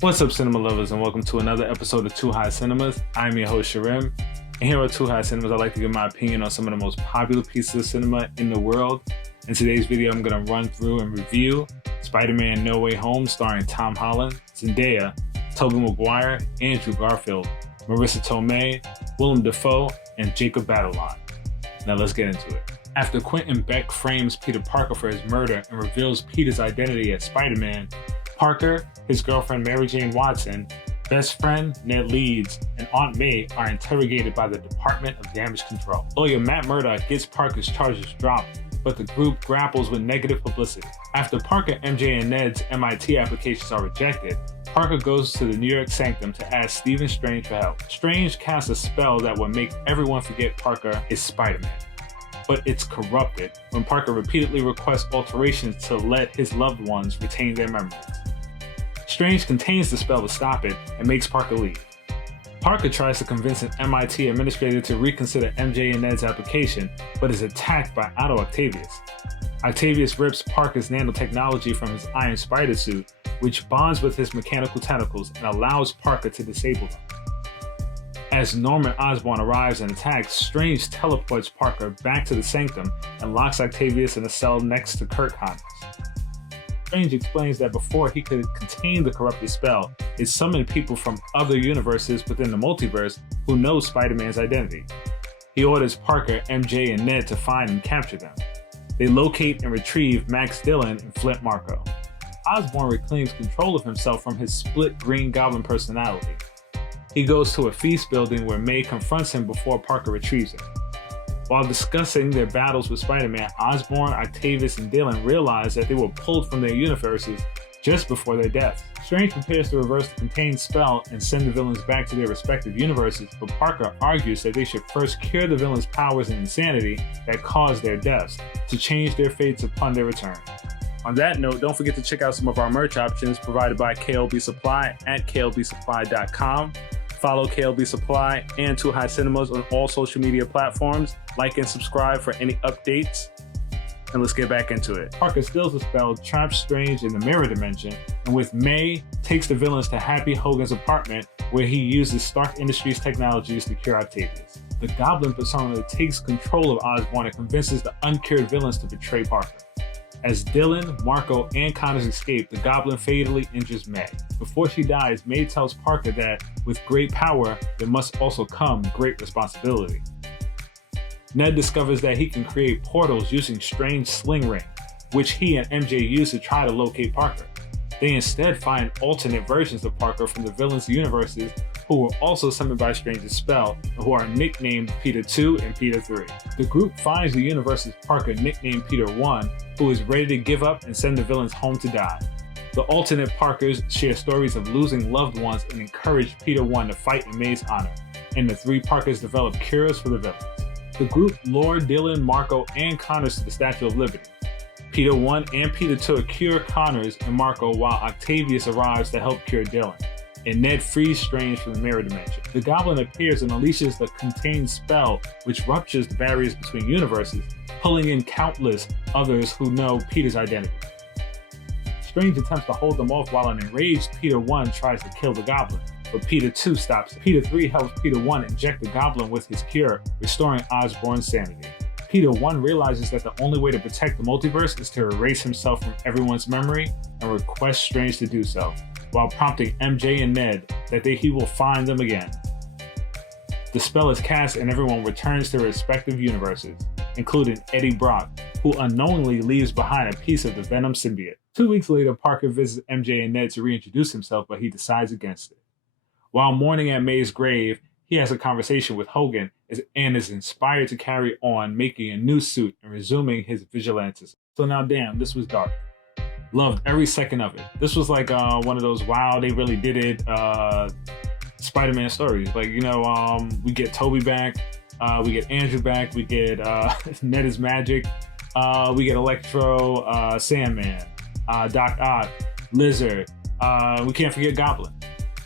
What's up, cinema lovers, and welcome to another episode of Too High Cinemas. I'm your host, SHRIM, and here at Too High Cinemas, I like to give my opinion on some of the most popular pieces of cinema in the world. In today's video, I'm going to run through and review Spider-Man No Way Home, starring Tom Holland, Zendaya, Tobey Maguire, Andrew Garfield, Marissa Tomei, Willem Dafoe, and Jacob Batalon. Now let's get into it. After Quentin Beck frames Peter Parker for his murder and reveals Peter's identity as Spider-Man, Parker, his girlfriend Mary Jane Watson, best friend Ned Leeds, and Aunt May are interrogated by the Department of Damage Control. Lawyer Matt Murdock gets Parker's charges dropped, but the group grapples with negative publicity. After Parker, MJ, and Ned's MIT applications are rejected, Parker goes to the New York Sanctum to ask Stephen Strange for help. Strange casts a spell that will make everyone forget Parker is Spider-Man, but it's corrupted when Parker repeatedly requests alterations to let his loved ones retain their memories. Strange contains the spell to stop it and makes Parker leave. Parker tries to convince an MIT administrator to reconsider MJ and Ned's application, but is attacked by Otto Octavius. Octavius rips Parker's nanotechnology from his iron spider suit, which bonds with his mechanical tentacles and allows Parker to disable them. As Norman Osborn arrives and attacks, Strange teleports Parker back to the Sanctum and locks Octavius in a cell next to Kirk Connors. Strange explains that before he could contain the corrupted spell, it summoned people from other universes within the multiverse who know Spider-Man's identity. He orders Parker, MJ, and Ned to find and capture them. They locate and retrieve Max Dillon and Flint Marko. Osborn reclaims control of himself from his split Green Goblin personality. He goes to a feast building where May confronts him before Parker retrieves him. While discussing their battles with Spider-Man, Osborn, Octavius, and Dillon realize that they were pulled from their universes just before their deaths. Strange prepares to reverse the contained spell and send the villains back to their respective universes, but Parker argues that they should first cure the villains' powers and insanity that caused their deaths, to change their fates upon their return. On that note, don't forget to check out some of our merch options provided by KLB Supply at klbsupply.com. Follow KLB Supply and Too High Cinemas on all social media platforms. Like and subscribe for any updates. And let's get back into it. Parker steals the spell, traps Strange in the mirror dimension, and with May, takes the villains to Happy Hogan's apartment where he uses Stark Industries technologies to cure Octavius. The Goblin persona takes control of Osborn and convinces the uncured villains to betray Parker. As Dillon, Marko, and Connors escape, the Goblin fatally injures May. Before she dies, May tells Parker that with great power, there must also come great responsibility. Ned discovers that he can create portals using Strange's sling ring, which he and MJ use to try to locate Parker. They instead find alternate versions of Parker from the villains' universes who were also summoned by Strange's spell and who are nicknamed Peter 2 and Peter 3. The group finds the universe's Parker nicknamed Peter 1, who is ready to give up and send the villains home to die. The alternate Parkers share stories of losing loved ones and encourage Peter 1 to fight in May's honor, and the three Parkers develop cures for the villains. The group lure Dillon, Marko, and Connors to the Statue of Liberty. Peter 1 and Peter 2 cure Connors and Marko while Octavius arrives to help cure Dillon, and Ned frees Strange from the mirror dimension. The Goblin appears and unleashes the contained spell, which ruptures the barriers between universes, pulling in countless others who know Peter's identity. Strange attempts to hold them off while an enraged Peter 1 tries to kill the Goblin, but Peter 2 stops him. Peter 3 helps Peter 1 inject the Goblin with his cure, restoring Osborn's sanity. Peter 1 realizes that the only way to protect the multiverse is to erase himself from everyone's memory and requests Strange to do so, while prompting MJ and Ned that he will find them again. The spell is cast and everyone returns to their respective universes, including Eddie Brock, who unknowingly leaves behind a piece of the Venom symbiote. 2 weeks later, Parker visits MJ and Ned to reintroduce himself, but he decides against it. While mourning at May's grave, he has a conversation with Hogan and is inspired to carry on making a new suit and resuming his vigilantism. So now damn, this was dark. Loved every second of it. This was like one of those, wow, they really did it Spider-Man stories. Like, you know, we get Tobey back, we get Andrew back, we get Ned is Magic, we get Electro, Sandman, Doc Ock, Lizard, we can't forget Goblin.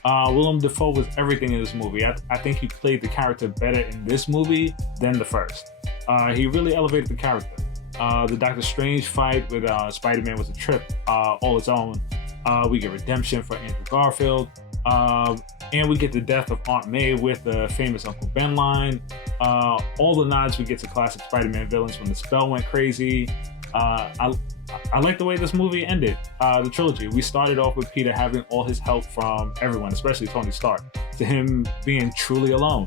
Willem Dafoe was everything in this movie. I think he played the character better in this movie than the first. He really elevated the character. The Doctor Strange fight with Spider-Man was a trip all its own. We get redemption for Andrew Garfield. And we get the death of Aunt May with the famous Uncle Ben line. All the nods we get to classic Spider-Man villains when the spell went crazy. I like the way this movie ended, the trilogy. We started off with Peter having all his help from everyone, especially Tony Stark, to him being truly alone.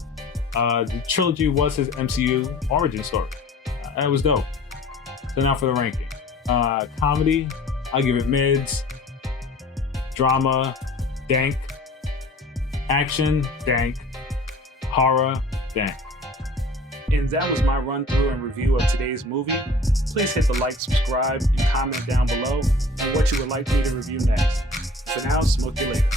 The trilogy was his MCU origin story. It was dope. So now for the ranking. Comedy, I'll give it mids. Drama, dank. Action, dank. Horror, dank. And that was my run through and review of today's movie. Please hit the like, subscribe, and comment down below on what you would like me to review next. For now, smoke you later.